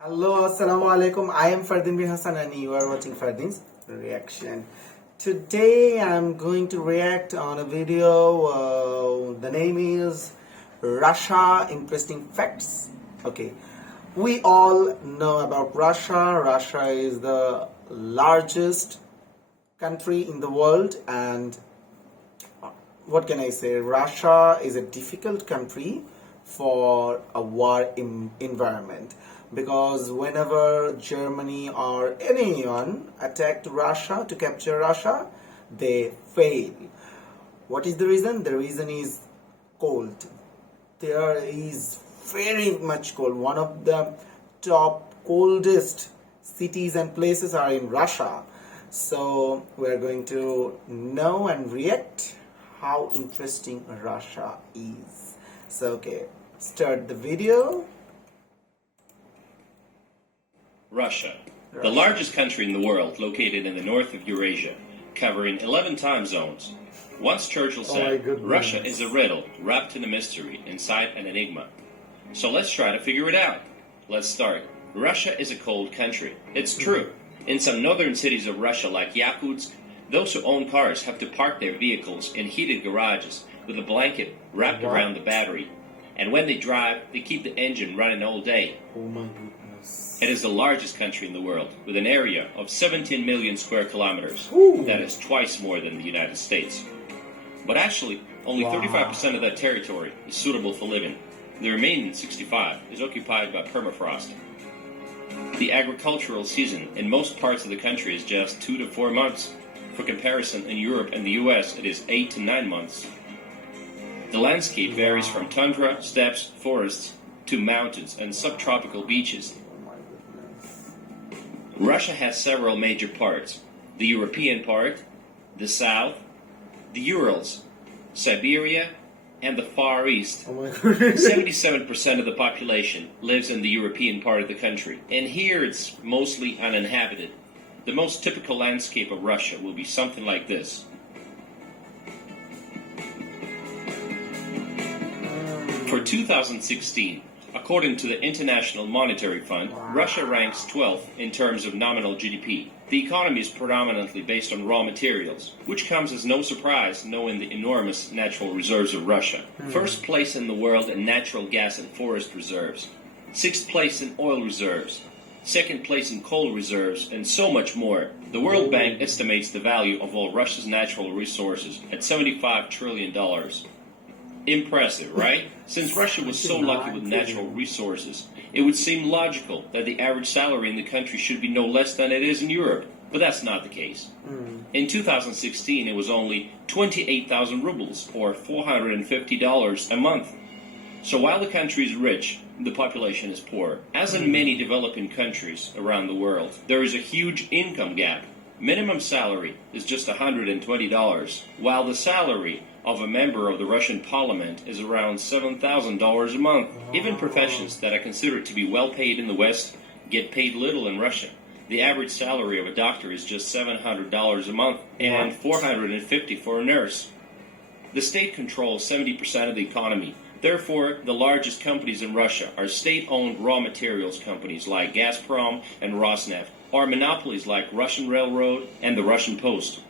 Hello, assalamu alaikum. I am Fardin bin Hassan and you are watching Fardin's reaction. Today I'm going to react on a video. The name is Russia Interesting Facts. Okay, we all know about Russia. Russia is the largest country in the world, and what can I say? Russia is a difficult country for a war environment, because whenever Germany or anyone attacked Russia to capture Russia, they fail. What is the reason? The reason is cold. There is very much cold. One of the top coldest cities and places are in Russia. So we're going to know and react how interesting Russia is. So okay, start the video. Russia, the largest country in the world, located in the north of Eurasia, covering 11 time zones. Once Churchill said, Russia is a riddle wrapped in a mystery, inside an enigma. So let's try to figure it out. Let's start. Russia is a cold country. It's true. In some northern cities of Russia, like Yakutsk, those who own cars have to park their vehicles in heated garages with a blanket wrapped around the battery. And when they drive, they keep the engine running all day. Oh my goodness. It is the largest country in the world, with an area of 17 million square kilometers. Ooh. That is twice more than the United States. But actually, only 35% of that territory is suitable for living. The remaining 65% is occupied by permafrost. The agricultural season in most parts of the country is just 2 to 4 months. For comparison, in Europe and the US, it is 8 to 9 months. The landscape varies from tundra, steppes, forests, to mountains and subtropical beaches. Russia has several major parts: the European part, the South, the Urals, Siberia, and the Far East. 77% of the population lives in the European part of the country, and here it's mostly uninhabited. The most typical landscape of Russia will be something like this. For 2016, according to the International Monetary Fund, Russia ranks 12th in terms of nominal GDP. The economy is predominantly based on raw materials, which comes as no surprise knowing the enormous natural reserves of Russia. First place in the world in natural gas and forest reserves. Sixth place in oil reserves. Second place in coal reserves, and so much more. The World Bank estimates the value of all Russia's natural resources at $75 trillion. Impressive, right? Since Russia was so lucky with natural resources, it would seem logical that the average salary in the country should be no less than it is in Europe. But that's not the case. In 2016, it was only 28,000 rubles, or $450 a month. So while the country is rich, the population is poor. As in many developing countries around the world, there is a huge income gap. Minimum salary is just $120, while the salary of a member of the Russian parliament is around $7,000 a month. Even professions that are considered to be well paid in the West get paid little in Russia. The average salary of a doctor is just $700 a month and $450 for a nurse. The state controls 70% of the economy. Therefore, the largest companies in Russia are state-owned raw materials companies like Gazprom and Rosneft, or monopolies like Russian Railroad and the Russian Post.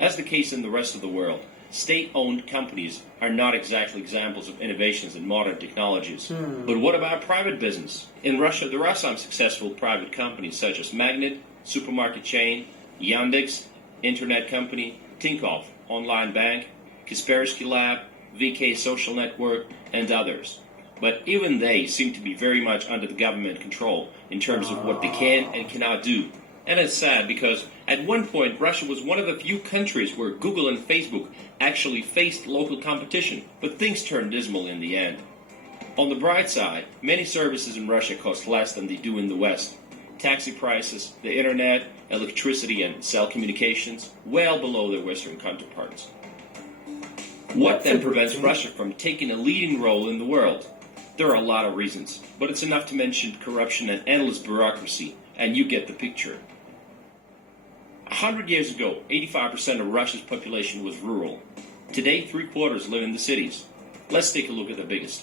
As the case in the rest of the world, state-owned companies are not exactly examples of innovations in modern technologies. But what about private business? In Russia, there are some successful private companies such as Magnet, supermarket chain, Yandex, internet company, Tinkoff, online bank, Kaspersky Lab, VK Social Network, and others. But even they seem to be very much under the government control in terms of what they can and cannot do. And it's sad because at one point Russia was one of the few countries where Google and Facebook actually faced local competition, but things turned dismal in the end. On the bright side, many services in Russia cost less than they do in the West. Taxi prices, the internet, electricity, and cell communications well below their Western counterparts. What then prevents Russia from taking a leading role in the world? There are a lot of reasons, but it's enough to mention corruption and endless bureaucracy, and you get the picture. 100 years ago, 85% of Russia's population was rural. Today, 3/4 live in the cities. Let's take a look at the biggest.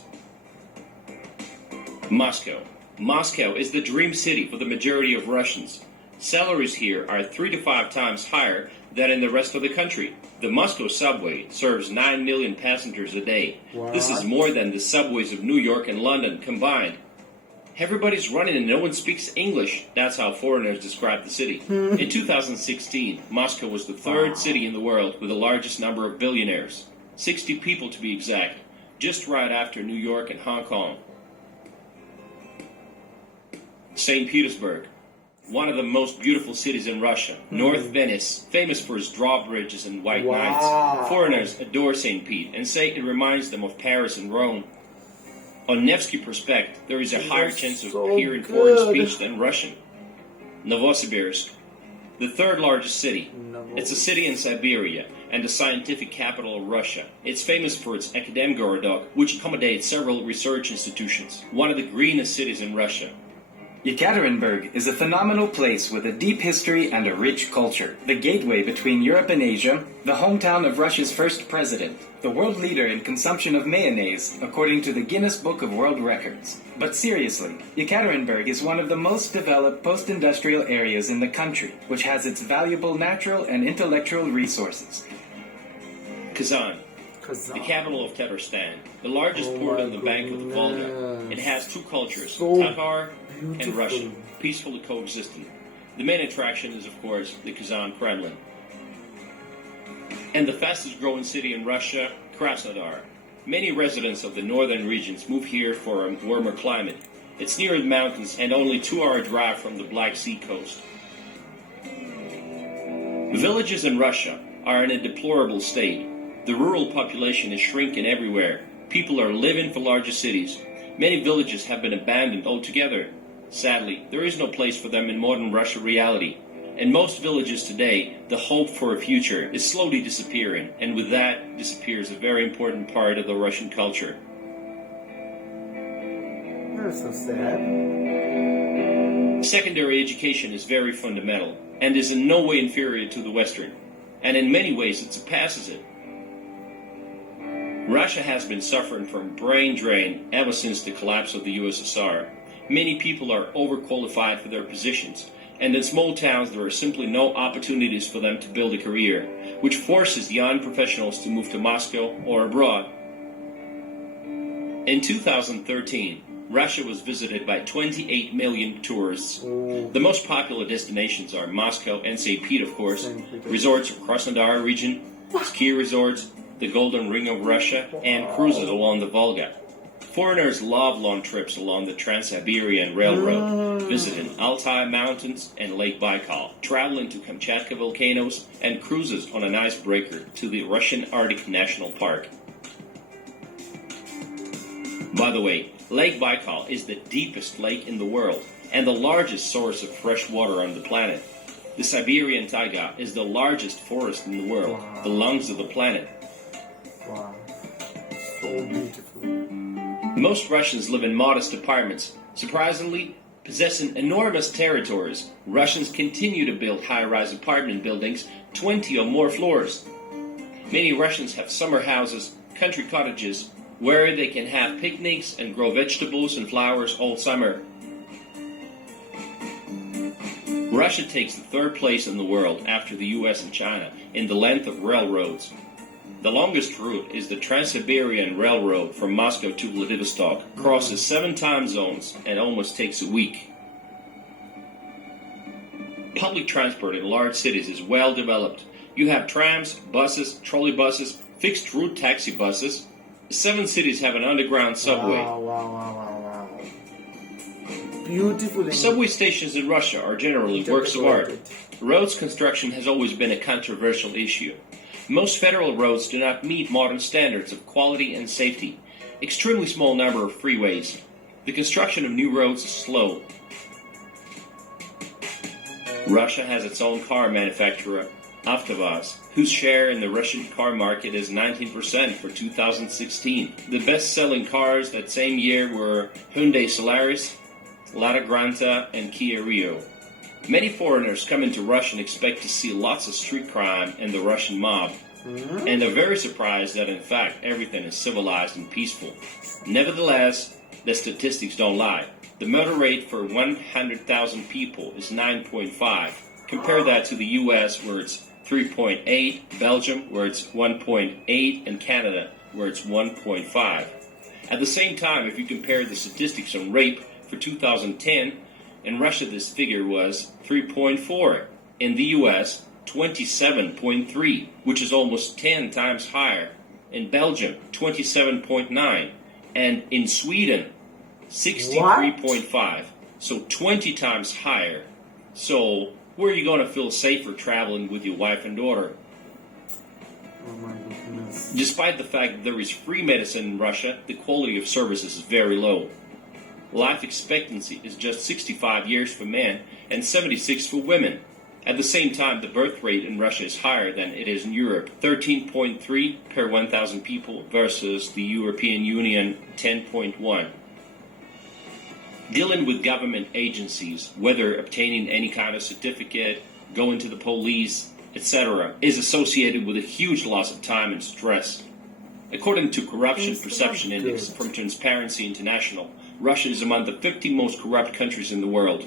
Moscow. Moscow is the dream city for the majority of Russians. Salaries here are 3 to 5 times higher than in the rest of the country. The Moscow subway serves 9 million passengers a day. What? This is more than the subways of New York and London combined. Everybody's running and no one speaks English. That's how foreigners describe the city. In 2016, Moscow was the third city in the world with the largest number of billionaires. 60 people to be exact, just right after New York and Hong Kong. St. Petersburg, one of the most beautiful cities in Russia. North Venice, famous for its drawbridges and white nights. Foreigners adore St. Pete and say it reminds them of Paris and Rome. On Nevsky Prospect, there is a higher chance of hearing foreign speech than Russian. Novosibirsk, the third largest city. It's a city in Siberia and the scientific capital of Russia. It's famous for its Akademgorodok, which accommodates several research institutions. One of the greenest cities in Russia. Yekaterinburg is a phenomenal place with a deep history and a rich culture. The gateway between Europe and Asia, the hometown of Russia's first president, the world leader in consumption of mayonnaise, according to the Guinness Book of World Records. But seriously, Yekaterinburg is one of the most developed post-industrial areas in the country, which has its valuable natural and intellectual resources. Kazan, the capital of Tatarstan, the largest port on the bank of the Volga. It has two cultures, Tatar and Russian, peacefully coexisting. The main attraction is, of course, the Kazan Kremlin. And the fastest growing city in Russia, Krasnodar. Many residents of the northern regions move here for a warmer climate. It's near the mountains and only 2-hour drive from the Black Sea coast. Villages in Russia are in a deplorable state. The rural population is shrinking everywhere. People are living for larger cities. Many villages have been abandoned altogether. Sadly, there is no place for them in modern Russia reality. In most villages today, the hope for a future is slowly disappearing, and with that disappears a very important part of the Russian culture. That's so sad. Secondary education is very fundamental, and is in no way inferior to the Western, and in many ways it surpasses it. Russia has been suffering from brain drain ever since the collapse of the USSR. Many people are overqualified for their positions, and in small towns there are simply no opportunities for them to build a career, which forces young professionals to move to Moscow or abroad. In 2013, Russia was visited by 28 million tourists. The most popular destinations are Moscow and St. Pete, of course, resorts of Krasnodar region, ski resorts, the Golden Ring of Russia, and cruises along the Volga. Foreigners love long trips along the Trans-Siberian Railroad, visiting Altai Mountains and Lake Baikal, traveling to Kamchatka volcanoes, and cruises on an icebreaker to the Russian Arctic National Park. By the way, Lake Baikal is the deepest lake in the world and the largest source of fresh water on the planet. The Siberian taiga is the largest forest in the world, the lungs of the planet. Wow. So beautiful. Most Russians live in modest apartments. Surprisingly, possessing enormous territories, Russians continue to build high-rise apartment buildings, 20 or more floors. Many Russians have summer houses, country cottages, where they can have picnics and grow vegetables and flowers all summer. Russia takes the third place in the world after the US and China in the length of railroads. The longest route is the Trans-Siberian Railroad from Moscow to Vladivostok, crosses 7 time zones and almost takes a week. Public transport in large cities is well developed. You have trams, buses, trolleybuses, fixed route taxi buses. 7 cities have an underground subway. Wow. Beautiful. Subway stations in Russia are generally works of art. Roads construction has always been a controversial issue. Most federal roads do not meet modern standards of quality and safety. Extremely small number of freeways. The construction of new roads is slow. Russia has its own car manufacturer, Avtovaz, whose share in the Russian car market is 19% for 2016. The best-selling cars that same year were Hyundai Solaris, Lada Granta, and Kia Rio. Many foreigners come into Russia and expect to see lots of street crime and the Russian mob, and they're very surprised that in fact everything is civilized and peaceful. Nevertheless, The statistics don't lie. The murder rate for 100,000 people is 9.5. Compare that to the US, where it's 3.8, Belgium, where it's 1.8, and Canada, where it's 1.5. At the same time, if you compare the statistics on rape for 2010, in Russia this figure was 3.4. In the US, 27.3, which is almost 10 times higher. In Belgium, 27.9. And in Sweden, 63.5. So 20 times higher. So where are you going to feel safer traveling with your wife and daughter? Oh my goodness. Despite the fact that there is free medicine in Russia, the quality of services is very low. Life expectancy is just 65 years for men and 76 for women. At the same time, the birth rate in Russia is higher than it is in Europe, 13.3 per 1,000 people versus the European Union 10.1. Dealing with government agencies, whether obtaining any kind of certificate, going to the police, etc., is associated with a huge loss of time and stress. According to Corruption Perception Index from Transparency International, Russia is among the 50 most corrupt countries in the world.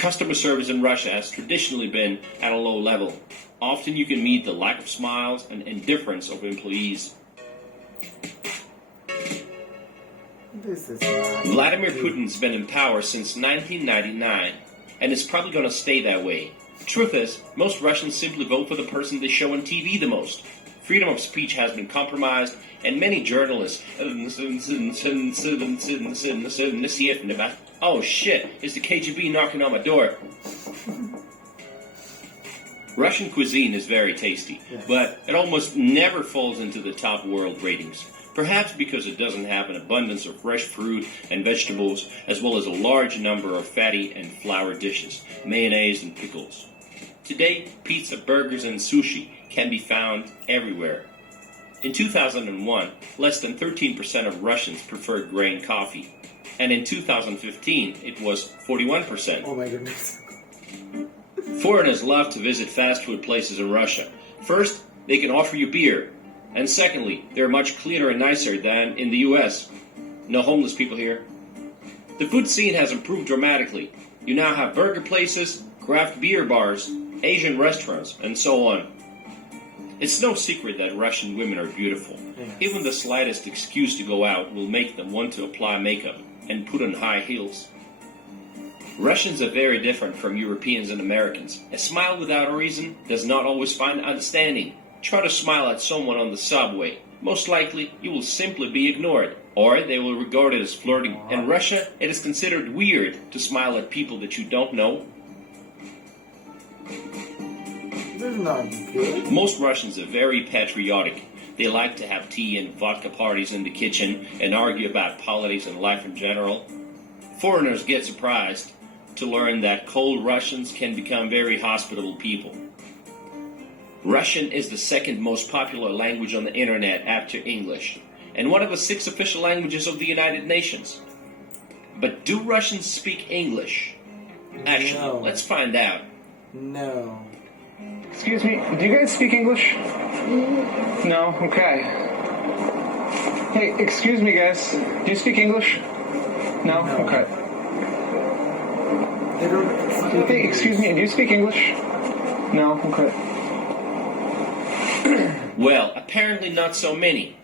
Customer service in Russia has traditionally been at a low level. Often you can meet the lack of smiles and indifference of employees. This is not Vladimir Putin's been in power since 1999, and is probably going to stay that way. Truth is, most Russians simply vote for the person they show on TV the most. Freedom of speech has been compromised, and many journalists... Oh shit, it's the KGB knocking on my door. Russian cuisine is very tasty, but it almost never falls into the top world ratings. Perhaps because it doesn't have an abundance of fresh fruit and vegetables, as well as a large number of fatty and flour dishes, mayonnaise and pickles. Today, pizza, burgers, and sushi can be found everywhere. In 2001, less than 13% of Russians preferred grain coffee. And in 2015, it was 41%. Oh my goodness. Foreigners love to visit fast food places in Russia. First, they can offer you beer. And secondly, they're much cleaner and nicer than in the US. No homeless people here. The food scene has improved dramatically. You now have burger places, craft beer bars, Asian restaurants, and so on. It's no secret that Russian women are beautiful. Yes. Even the slightest excuse to go out will make them want to apply makeup and put on high heels. Russians are very different from Europeans and Americans. A smile without a reason does not always find understanding. Try to smile at someone on the subway. Most likely, you will simply be ignored, or they will regard it as flirting. In Russia, it is considered weird to smile at people that you don't know. This is not good. Most Russians are very patriotic. They like to have tea and vodka parties in the kitchen and argue about politics and life in general. Foreigners get surprised to learn that cold Russians can become very hospitable people. Russian is the second most popular language on the internet after English, and one of the 6 official languages of the United Nations. But do Russians speak English? Actually, No. let's find out. No. Excuse me, do you guys speak English? No? Okay. Hey, excuse me guys, do you speak English? No? No. Okay. They don't. Hey, excuse me, do you speak English? No? Okay. Well, apparently not so many.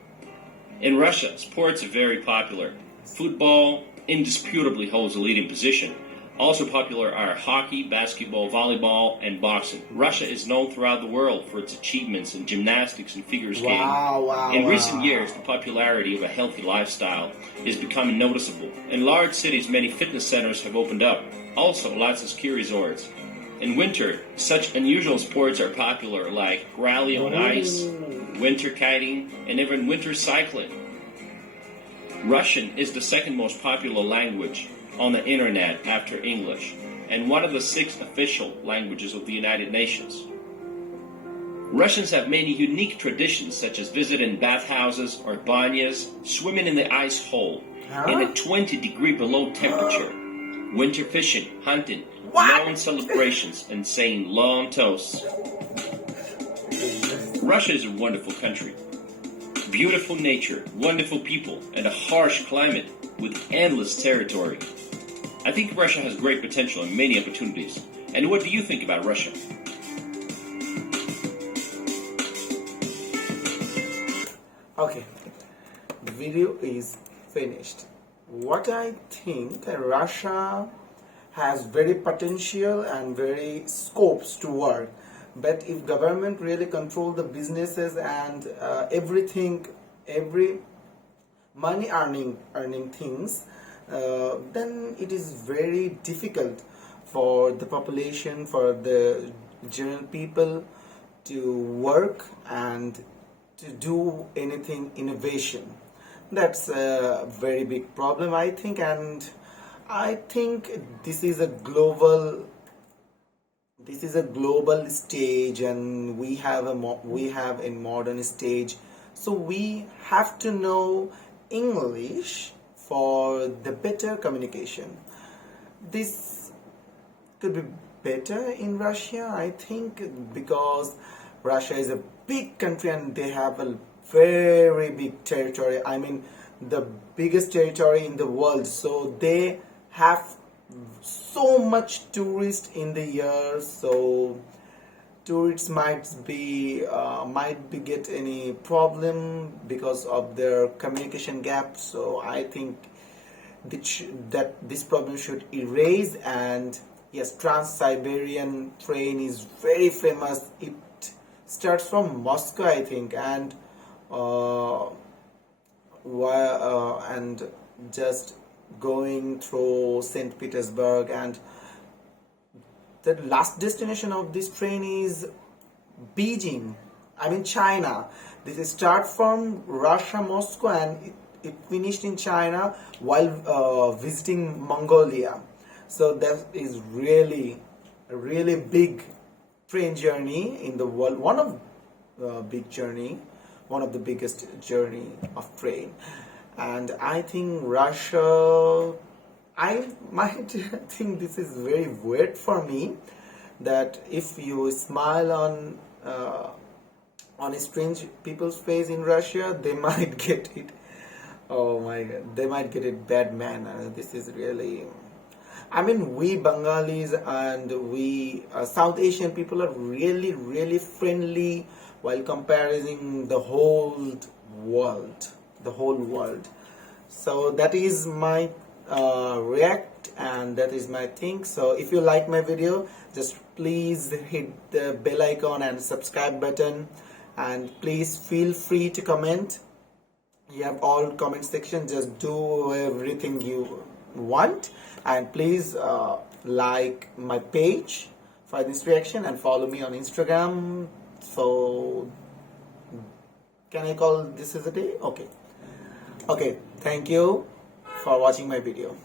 In Russia, sports are very popular. Football indisputably holds a leading position. Also popular are hockey, basketball, volleyball, and boxing. Russia is known throughout the world for its achievements in gymnastics and figure skating. Wow. In recent years, the popularity of a healthy lifestyle is becoming noticeable. In large cities, many fitness centers have opened up. Also, lots of ski resorts. In winter, such unusual sports are popular like rally on ice, winter kiting, and even winter cycling. Russian is the second most popular language on the internet after English, and one of the 6 official languages of the United Nations. Russians have many unique traditions such as visiting bathhouses or banyas, swimming in the ice hole, in a 20-degree below temperature, winter fishing, hunting, long celebrations, and saying long toasts. Russia is a wonderful country. Beautiful nature, wonderful people, and a harsh climate with endless territory. I think Russia has great potential and many opportunities. And what do you think about Russia? Okay, the video is finished. What I think, Russia has very potential and very scopes to work, but if government really control the businesses and everything, every money earning things, then it is very difficult for the population, for the general people to work and to do anything innovation. That's a very big problem, I think, and I think this is a global stage, and we have a modern stage, so we have to know English for the better communication. This could be better in Russia, I think, because Russia is a big country and they have a very big territory. I mean, the biggest territory in the world. So they have so much tourists in the year. So tourists might be get any problem because of their communication gap. So I think that this problem should erase. And yes, Trans-Siberian train is very famous. It starts from Moscow, I think, and just going through St. Petersburg, and the last destination of this train is Beijing, I mean China. This is start from Russia, Moscow, and it finished in China while visiting Mongolia. So that is really a really big train journey in the world, one of the biggest journey of train. And I think Russia, I might think this is very weird for me, that if you smile on a strange people's face in Russia, they might get it, oh my god, they might get it bad man. This is really, I mean, we Bengalis and we South Asian people are really, really friendly while comparing the whole world. So that is my react, and that is my thing. So if you like my video, just please hit the bell icon and subscribe button, and please feel free to comment. You have all comment section, just do everything you want, and please like my page for this reaction and follow me on Instagram. So can I call this as a day? Okay, thank you for watching my video.